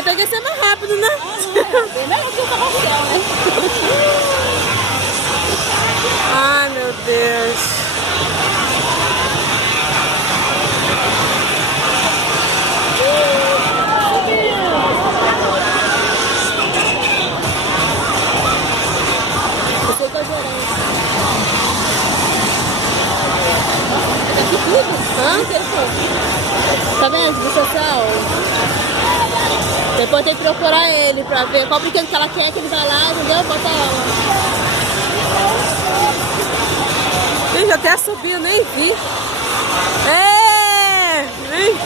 Tem que ser mais rápido, né? Bem melhor que o carrossel, né? Ai, meu Deus. Eu sei que eu chorei. Daqui tudo? Hã? Que foi? Tá vendo? De social. Depois tem que procurar ele pra ver qual brinquedo que ela quer, que ele vai lá, entendeu? Bota ela. Ih, já até subiu, nem vi. É! Vem!